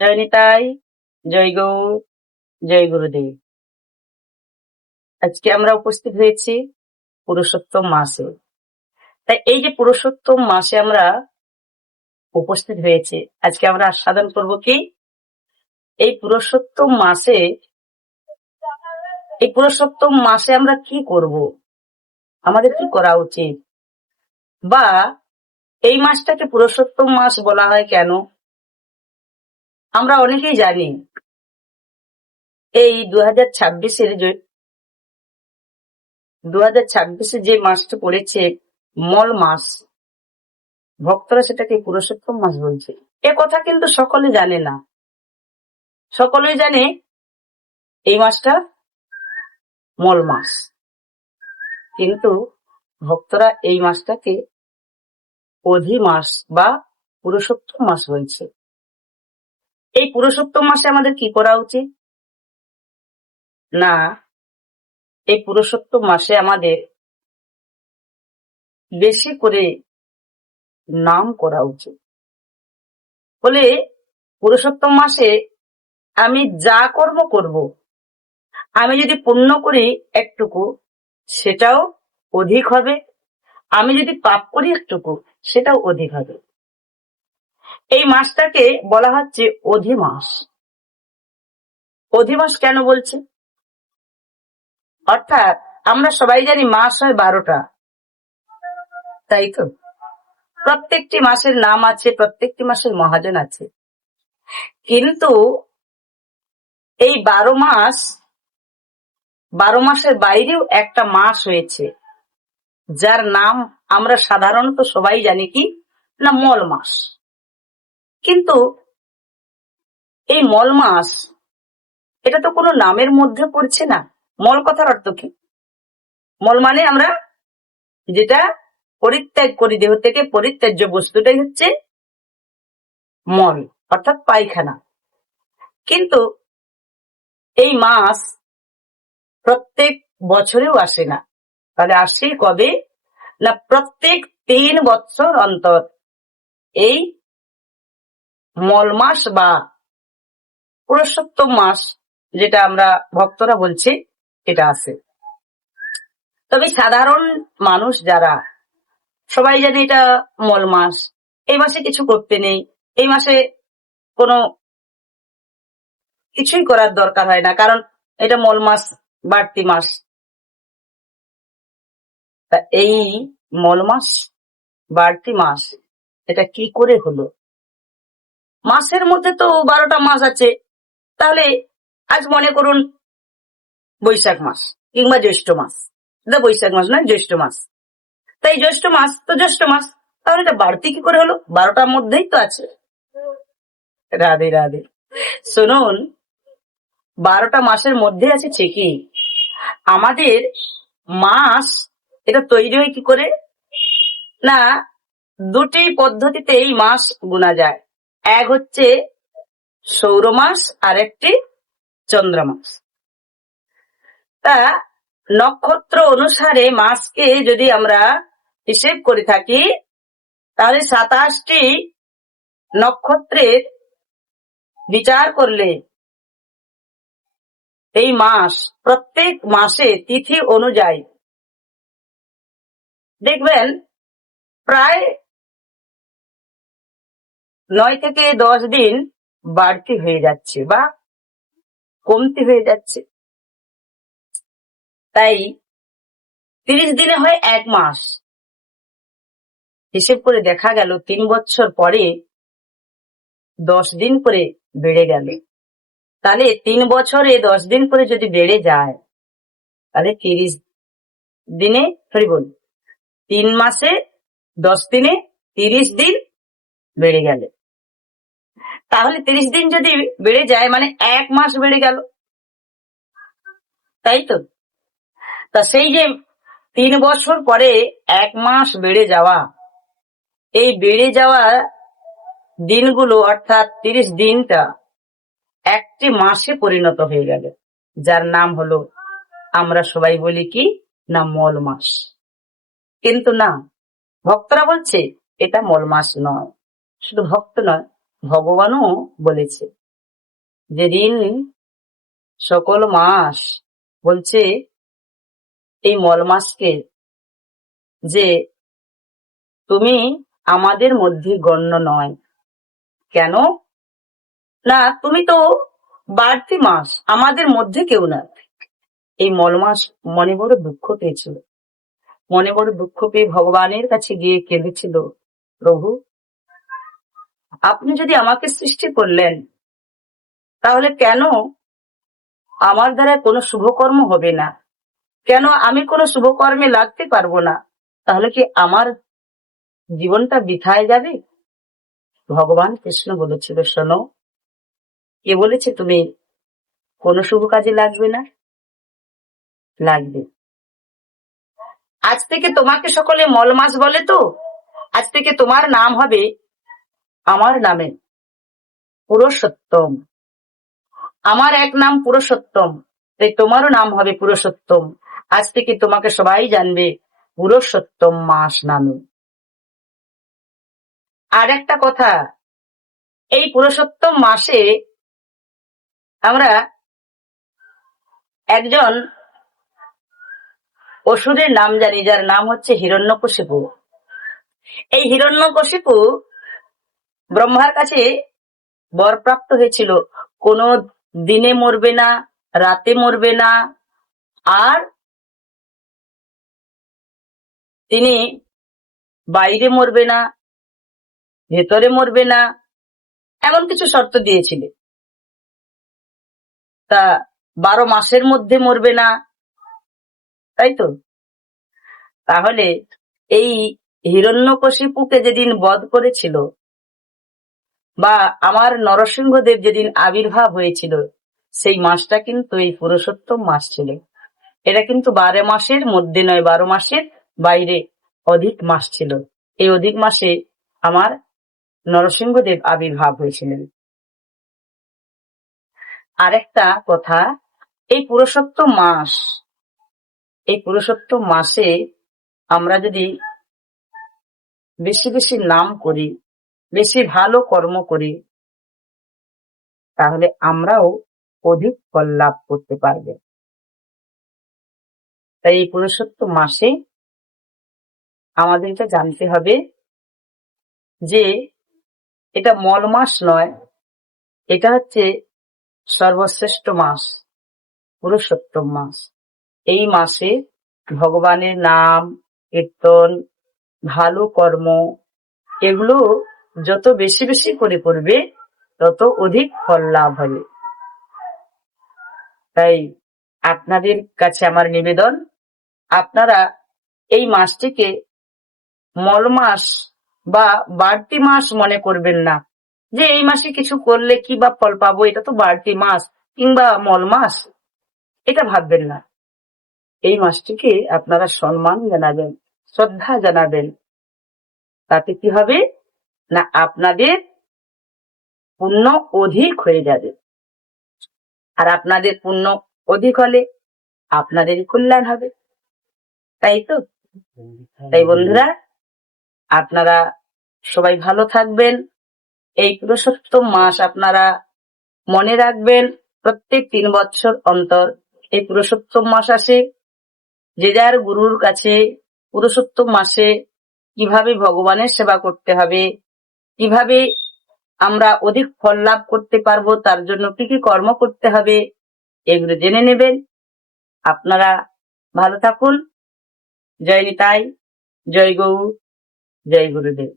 জয় নিতাই, জয় গৌর, জয় গুরুদেব। আজকে আমরা উপস্থিত হয়েছি পুরুষোত্তম মাসে। তাই এই যে পুরুষোত্তম মাসে আমরা উপস্থিত হয়েছে, আজকে আমরা আস্বাদন করব কি এই পুরুষোত্তম মাসে। এই পুরুষোত্তম মাসে আমরা কি করব, আমাদের কি করা উচিত, বা এই মাসটাকে পুরুষোত্তম মাস বলা হয় কেন? আমরা অনেকেই জানি এই 2026 যে মাসটা পড়েছে মল মাস, ভক্তরা সেটাকে পুরুষোত্তম মাস বলছে। এ কথা কিন্তু সকলে জানে না। সকলেই জানে এই মাসটা মল মাস, কিন্তু ভক্তরা এই মাসটাকে অধি মাস বা পুরুষোত্তম মাস বলছে। এই পুরুষোত্তম মাসে আমাদের কি করা উচিত? না, এই পুরুষোত্তম মাসে আমাদের বেশি করে নাম করা উচিত। বলে পুরুষোত্তম মাসে আমি যা কর্ম করব, আমি যদি পুণ্য করি একটুকু, সেটাও অধিক হবে। আমি যদি পাপ করি একটুকু, সেটাও অধিক হবে। এই মাসটাকে বলা হচ্ছে অধি মাস। অধি মাস কেন বলছে? অর্থাৎ আমরা সবাই জানি মাস হয় 12টা, তাই তো? প্রত্যেকটি মাসের নাম আছে, প্রত্যেকটি মাসের মহাজন আছে, কিন্তু এই 12 মাসের বাইরেও একটা মাস হয়েছে, যার নাম আমরা সাধারণত সবাই জানি কি না, মল মাস। কিন্তু এই মল মাস, এটা তো কোনো নামের মধ্যে পড়ছে না। মল কথার অর্থ কি? মল মানে আমরা যেটা পরিত্যাগ করি, দেহ থেকে পরিত্যাজ্য বস্তুটাই হচ্ছে মল, অর্থাৎ পায়খানা। কিন্তু এই মাস প্রত্যেক বছরেও আসে না। তাহলে আসে কবে না, প্রত্যেক 3 বছর অন্তর এই মল মাস বা পুরুষোত্তম মাস, যেটা আমরা ভক্তরা বলছি, এটা আছে। তবে সাধারণ মানুষ যারা, সবাই জানে এটা মল মাস, এই মাসে কিছু করতে নেই, এই মাসে কোনো কিছুই করার দরকার হয় না, কারণ এটা মল মাস, বাড়তি মাস। তা এই মল মাস, বাড়তি মাস, এটা কি করে হলো? মাসের মধ্যে তো 12টা মাস আছে। তাহলে আজ মনে করুন বৈশাখ মাস কিংবা জ্যৈষ্ঠ মাস, বৈশাখ মাস নয়, জ্যৈষ্ঠ মাস। তাই জ্যৈষ্ঠ মাস তো জ্যৈষ্ঠ মাস, তাহলে এটা বাড়তি কি করে হলো? 12টার মধ্যেই তো আছে। রাধে রাধে। শুনুন, 12টা মাসের মধ্যে আছে ঠিকই, আমাদের মাস এটা তৈরি হয় কি করে না, দুটি পদ্ধতিতে এই মাস গোনা যায়। এক হচ্ছে সৌর মাস, আর একটি চন্দ্র মাস। তা নক্ষত্র অনুসারে মাসকে যদি আমরা হিসেব করে থাকি, তাহলে 27টি নক্ষত্রের বিচার করলে এই মাস, প্রত্যেক মাসে তিথি অনুযায়ী দেখবেন প্রায় 9 থেকে 10 দিন বাড়তি হয়ে যাচ্ছে বা কমতি হয়ে যাচ্ছে। তাই 30 দিনে হয় 1 মাস। হিসেব করে দেখা গেল 3 বছর পরে 10 দিন করে বেড়ে গেল। তাহলে 3 বছরে 10 দিন করে যদি বেড়ে যায়, তাহলে 30 দিনে, সরি বল, 3 মাসে 10 দিনে 30 দিন বেড়ে গেল। তাহলে 30 দিন যদি বেড়ে যায় মানে 1 মাস বেড়ে গেল, তাই তো? তা সেই যে 3 বছর পরে 1 মাস বেড়ে যাওয়া, এই বেড়ে যাওয়া দিনগুলো অর্থাৎ 30 দিনটা একটি মাসে পরিণত হয়ে গেল, যার নাম হলো, আমরা সবাই বলি কি না, মল মাস। কিন্তু না, ভক্তরা বলছে এটা মল মাস নয়। শুধু ভক্ত নয়, ভগবানও বলেছে যেদিন সকল মাস বলছে এই মল মাসকে যে তুমি আমাদের মধ্যে গণ্য নয়। কেন না, তুমি তো বাড়তি মাস, আমাদের মধ্যে কেউ না। এই মল মাস মনে বড় দুঃখ পেয়েছিল, মনে বড় দুঃখ পেয়ে ভগবানের কাছে গিয়ে কেঁদেছিল, প্রভু আপনি যদি আমাকে সৃষ্টি করলেন, তাহলে কেন আমার দ্বারা কোনো শুভকর্ম হবে না? কেন আমি কোনো শুভকর্মে লাগতে পারবো না? তাহলে কি আমার জীবনটা বৃথায় যাবে? ভগবান কৃষ্ণ বলেছিল, শোনো, কে বলেছে তুমি কোনো শুভ কাজে লাগবে না? লাগবে। আজ থেকে তোমাকে সকলে মল মাস বলে, তো আজ থেকে তোমার নাম হবে আমার নামে পুরুষোত্তম। আমার এক নাম পুরুষোত্তম, তাই তোমারও নাম হবে পুরুষোত্তম। আজ থেকে তোমাকে সবাই জানবে পুরুষোত্তম মাস নামে। আর একটা কথা, এই পুরুষোত্তম মাসে আমরা একজন অসুরের নাম জানি, যার নাম হচ্ছে হিরণ্যকশিপু। এই হিরণ্যকশিপু ব্রহ্মার কাছে বরপ্রাপ্ত হয়েছিল, কোনো দিনে মরবে না, রাতে মরবে না, আর তিনি বাইরে মরবে না, ভেতরে মরবে না, এমন কিছু শর্ত দিয়েছিলেন। তা 12 মাসের মধ্যে মরবে না, তাই তো? তাহলে এই হিরণ্যকশিপুকে যেদিন বধ করেছিল, বা আমার নরসিংহদেব যেদিন আবির্ভাব হয়েছিল, সেই মাসটা কিন্তু এই পুরুষোত্তম মাস ছিল। এটা কিন্তু 12 মাসের মধ্যে নয়, 12 মাসের বাইরে অধিক মাস ছিল। এই অধিক মাসে আমার নরসিংহদেব আবির্ভাব হয়েছিলেন। আরেকটা কথা, এই পুরুষোত্তম মাস, এই পুরুষোত্তম মাসে আমরা যদি বেশি বেশি নাম করি, বেশি ভালো কর্ম করি, তাহলে আমরাও অধিক ফল লাভ করতে পারবে। তাই এই পুরুষোত্তম মাসে আমাদের এটা জানতে হবে যে এটা মল মাস নয়, এটা হচ্ছে সর্বশ্রেষ্ঠ মাস, পুরুষোত্তম মাস। এই মাসে ভগবানের নাম কীর্তন, ভালো কর্ম, এগুলো যত বেশি বেশি করে করবে, তত অধিক ফল লাভ হবে। তাই আপনাদের কাছে আমার নিবেদন, আপনারা এই মাসটিকে মল মাস বা বাড়তি মাস মনে করবেন না, যে এই মাসে কিছু করলে কি বা ফল পাবো, এটা তো বাড়তি মাস কিংবা মল মাস, এটা ভাববেন না। এই মাসটিকে আপনারা সম্মান জানাবেন, শ্রদ্ধা জানাবেন। তাতে কি হবে না, আপনাদের পুণ্য অধিক হয়ে যাবে। আর আপনাদের পুণ্য অধিক হলে আপনাদেরই কল্যাণ হবে, তাই তো? তাই বন্ধুরা, আপনারা সবাই ভালো থাকবেন। এই পুরুষোত্তম মাস আপনারা মনে রাখবেন, প্রত্যেক 3 বছর অন্তর এই পুরুষোত্তম মাস আসে। যে যার গুরুর কাছে পুরুষোত্তম মাসে কিভাবে ভগবানের সেবা করতে হবে, কিভাবে আমরা অধিক ফল লাভ করতে পারবো, তার জন্য কি কি কর্ম করতে হবে, এগুলো জেনে নেবেন। আপনারা ভালো থাকুন। জয় নিতাই, জয় গৌর, জয় গুরুদেব।